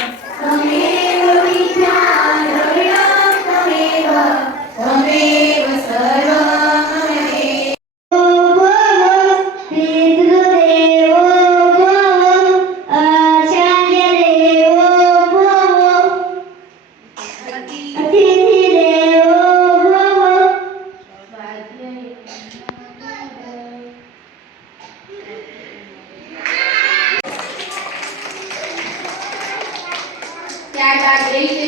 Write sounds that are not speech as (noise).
Thank (laughs) you. atrás é, dele tá, tá.